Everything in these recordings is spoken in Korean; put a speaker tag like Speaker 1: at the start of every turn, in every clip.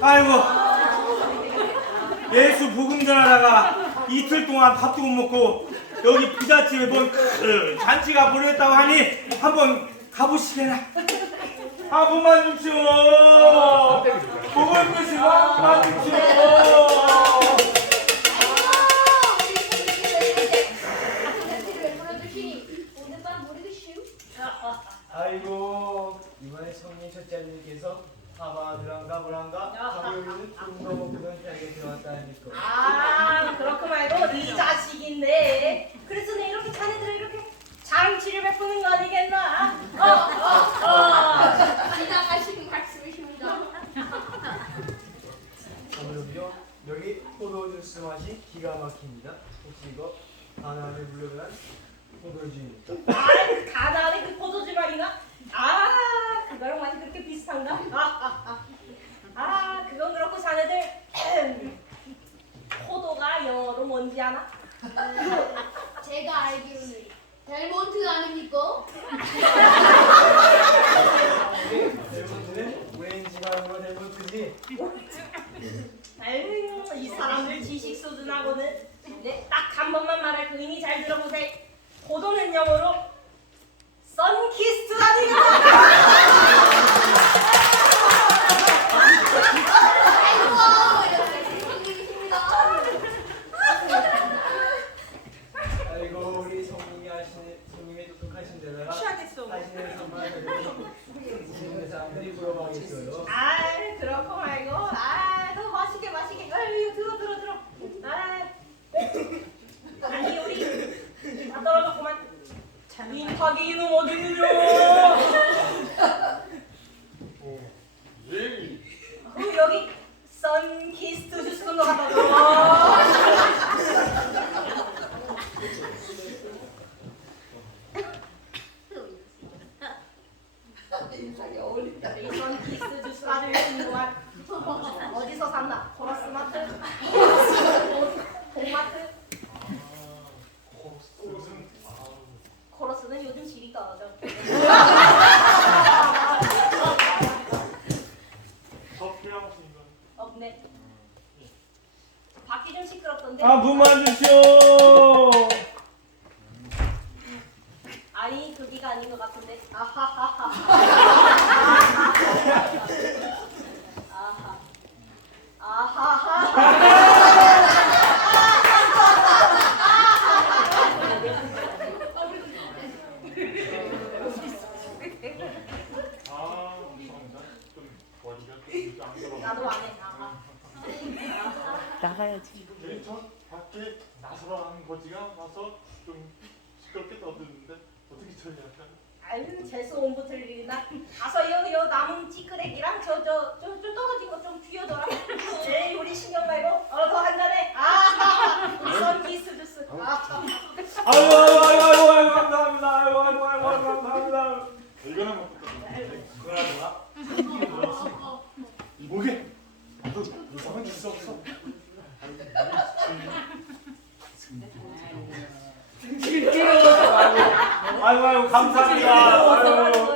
Speaker 1: 아이고. 예수 복음 전하다가 이틀 동안 밥도 못 먹고 여기 부잣집에 뭔 큰 잔치가 벌어졌다고 하니 한번 가보시게나. 아 몸만 줍시오. 복음 드시고 몸만 줍시오.
Speaker 2: 아이고 이번에 성님 첫째 님께서 하마드랑가 뭐란가 가벼우는 좀더 먹고는 잘게 되었다니까
Speaker 3: 아 그렇고 말고 네 자식인데 그래서 내 이렇게 자네들을 이렇게 장치를 베푸는 거 아니겠나? 어어어
Speaker 4: 지나가시는 말씀이십니다.
Speaker 2: 그럼요 여기 포도 주스 맛이 기가 막힙니다 혹시 이거 하나를 불러면 포도주입니다
Speaker 3: 아, 가나안의 그 포도주 말인가? 아, 그거랑 맛이 그렇게 비슷한가? 아, 아, 아. 아, 그건 그렇고 자네들 포도가 영어로 뭔지 아나?
Speaker 4: 제가 알기로는 델몬트 아닙니까?
Speaker 2: 델몬트는 오렌지가 아니고 델몬트지
Speaker 3: 아유, 이 사람들 지식 수준하고는 네, 딱 한 번만 말할 그 의미 잘 들어보세요. 포도는 영어로 선키스트 아니가?
Speaker 4: 아이고, 이렇게 성님이십니다.
Speaker 2: 아이고 우리 성님이 하시는 성님의 똑똑하신 데다가
Speaker 3: 취하겠어.
Speaker 2: 하시는 정말 지금 사람들이 부러워하겠어요
Speaker 3: 아, 그렇고 말고, 아, 너 마시게 마시게, 아유, 들어 들어 들어. 아, 아니 우리 다 떨어졌구만. 인탁이 이놈 어디느냐? 그 여기 선키스트 주스 좀 갖다 줘. 이 선키스트 주스 아주 궁금한. 어디서 샀나? 코러스마트? 동마트? 코러스는 요즘 질이 떨어져.
Speaker 1: 더 필요하십니까?
Speaker 3: 없네. 밖이 좀 시끄럽던데.
Speaker 1: 아 몸만 줍시오
Speaker 3: 아니 그기가 아닌 것 같은데. 아하하하. 아하. 아하하.
Speaker 5: 아, 죄송합니다. 좀 머리가 좀안 들어.
Speaker 3: 나도 안 해. 아하.
Speaker 5: 네, 저 밖에 나서라는 거지가 나서 좀 시끄럽게 떠드는데 어떻게 처리할까?
Speaker 3: 아유 재수 온부 틀 일이나. 가서 여, 여 남은 찌끄레기랑 저저 저 저 떨어진 거 좀 쥐어둬라. 에이 우리 신경 말고 어더 한잔해. 아하. 우리 선키스 주스. 아하.
Speaker 1: 아이고 아이고 아이고 아이고 감사합니다 아이고 아이고 아이고 아이고 감사합니다
Speaker 5: 이거나 먹고 떠드는데
Speaker 1: 그러나
Speaker 5: 이 목에 나도 이상한 줄수 없어.
Speaker 1: 아이고 감사합니다 아이고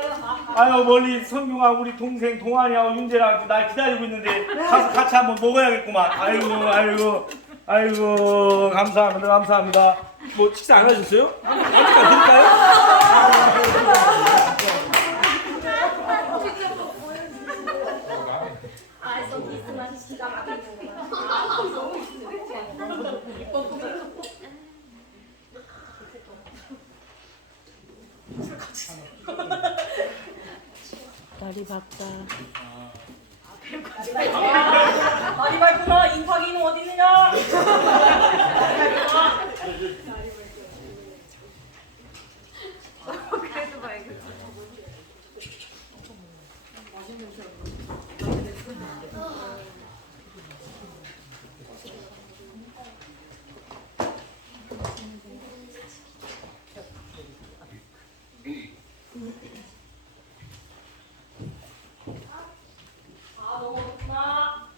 Speaker 1: 아유 멀리 성규가 우리 동생 동환이하고 윤재랑 날 기다리고 있는데 가서 같이 한번 먹어야겠구만 아이고 아이고 아이고 감사합니다 감사합니다 뭐 식사 안 하셨어요? 아까 드릴까요?
Speaker 3: 아 선키스 맛이 기가 막히는구나.
Speaker 6: 다리 박다.
Speaker 3: 많이 밟구나 인파기는 어디 있느냐? 아 너무 어렵구나.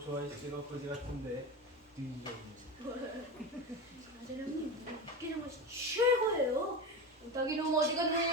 Speaker 2: 좋아하실지가 거지 같은데 등장입니다.
Speaker 4: 사장님, 웃기는 것이 최고예요. 부탁이 놈 어디 갔네요?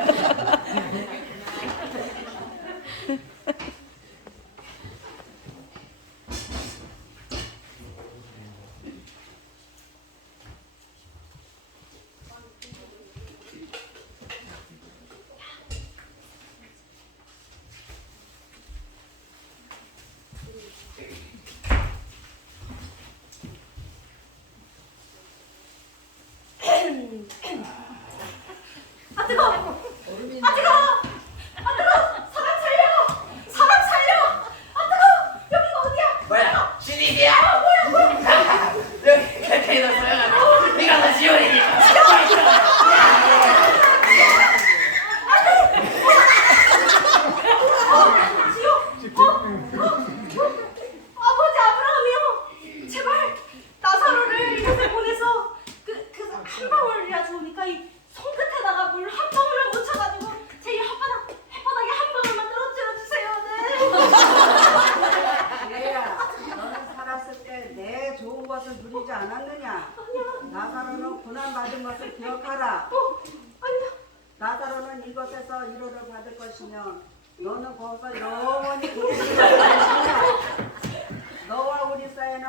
Speaker 7: 않았느냐? 나사로는 고난받은 것을 기억하라.
Speaker 3: 어?
Speaker 7: 나사로는 이것에서 위로를 받을 것이며 너는 거기서 영원히 고통을 받을 것이냐? 너와 우리 사이는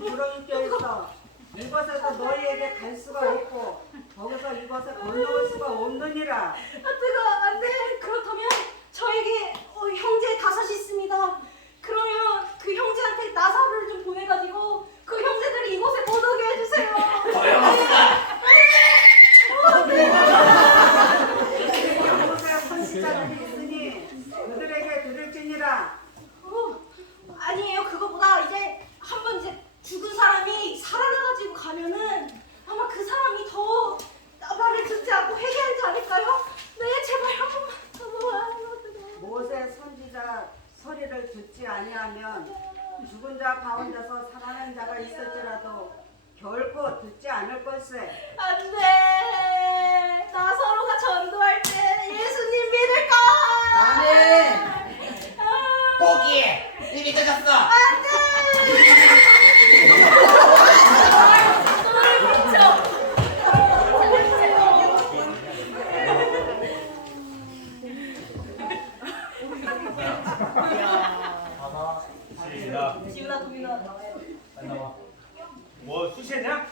Speaker 7: 불어묶여 있어. 이곳에서 너희에게 갈 수가 없고 거기서 이것에 건너올 수가 없느니라.
Speaker 3: 아 뜨거 안돼 그렇다면 저에게 어, 형제 다섯이 있습니다 그러면 그 형제한테 나사로를 좀 보내가지고 그 형제들이 이곳에 못 오게 해주세요
Speaker 7: 이곳에 선지자들이 있으니 그들에게 들을지니라.
Speaker 3: 어, 아니에요 그거보다 이제 한 번 이제 죽은 사람이 살아나 가면은 아마 그 사람이 더 말을 듣지 않고 회개하지 않을까요? 네 제발 한 번만 한 번만
Speaker 7: 모세 선지자 소리를 듣지 아니하면 죽은 자 가운데서 살아난 자가 있을지라도 결코 듣지 않을 걸세.
Speaker 3: 안 돼 나 서로가 전도할 때 예수님 믿을까?
Speaker 6: 아멘.
Speaker 3: 아,
Speaker 6: 포기해 이미 늦었어
Speaker 1: 하나, 시작.
Speaker 3: 지훈아 도민아 나와요.
Speaker 1: 안 나와. 뭐 수시냐?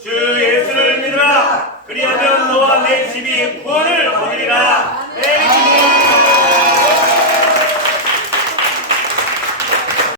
Speaker 1: 주 예수를 믿으라. 그리하면